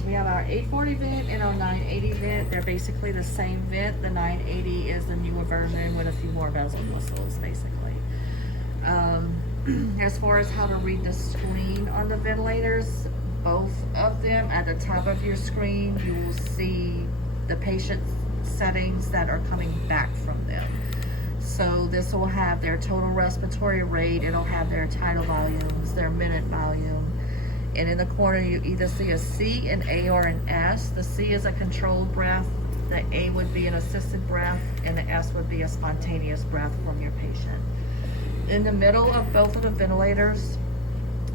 So we have our 840 vent and our 980 vent. They're basically the same vent. The 980 is the newer version with a few more bells and whistles, basically. As far as how to read the screen on the ventilators, both of them at the top of your screen, you will see the patient settings that are coming back from them. So this will have their total respiratory rate, it'll have their tidal volumes, their minute volume, and in the corner you either see a C, an A, or an S. The C is a controlled breath, the A would be an assisted breath, and the S would be a spontaneous breath from your patient. In the middle of both of the ventilators,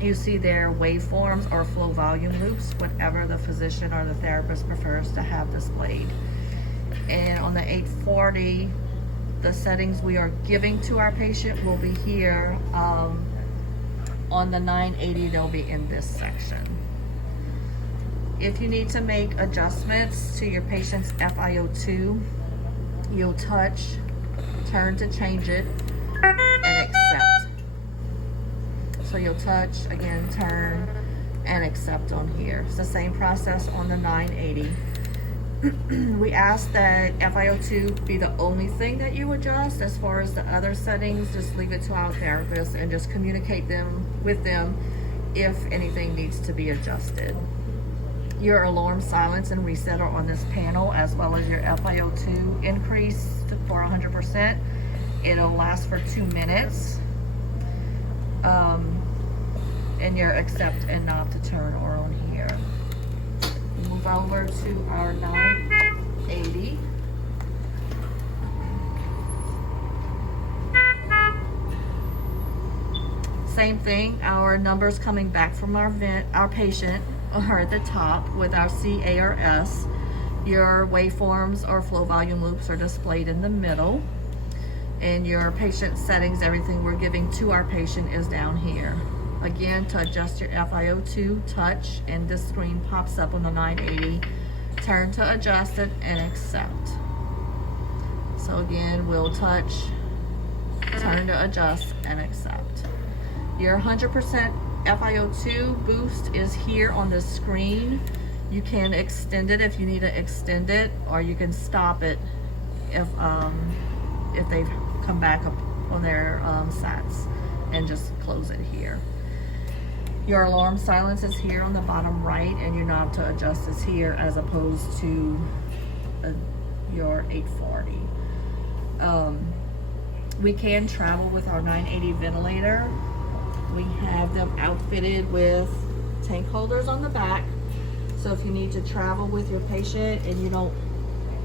you see their waveforms or flow volume loops, whatever the physician or the therapist prefers to have displayed. And on the 840, the settings we are giving to our patient will be here. On the 980, they'll be in this section. If you need to make adjustments to your patient's FiO2, you'll touch, turn to change it, and accept. So you'll touch, again, turn, and accept on here. It's the same process on the 980. We ask that FiO2 be the only thing that you adjust. As far as the other settings, just leave it to our therapist and just communicate with them if anything needs to be adjusted. Your alarm silence and reset are on this panel, as well as your FiO2 increase for 100%. It'll last for 2 minutes. And your accept and knob to turn are on here. Move over to our 980. Same thing, our numbers coming back from our patient are at the top with our C, A, or S. Your waveforms or flow volume loops are displayed in the middle. And your patient settings, everything we're giving to our patient is down here. Again, to adjust your FiO2, touch, and this screen pops up on the 980. Turn to adjust it and accept. So again, we'll touch, turn to adjust, and accept. Your 100% FiO2 boost is here on the screen. You can extend it if you need to extend it, or you can stop it if they've come back up on their SATs, and just close it here. Your alarm silence is here on the bottom right, and your knob to adjust is here as opposed to your 840. We can travel with our 980 ventilator. We have them outfitted with tank holders on the back. So if you need to travel with your patient and you don't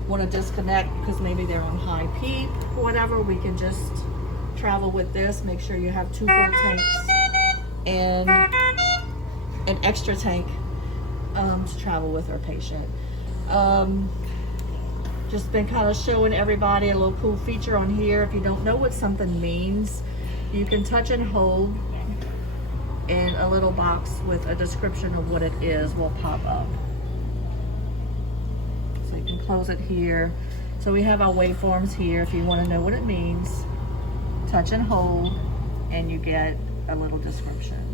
want to disconnect because maybe they're on high peak or whatever, we can just travel with this. Make sure you have 2 full tanks and an extra tank to travel with our patient. Just been kind of showing everybody a little cool feature on here. If you don't know what something means, you can touch and hold, and a little box with a description of what it is will pop up. So you can close it here. So we have our waveforms here. If you want to know what it means, touch and hold, and you get a little description.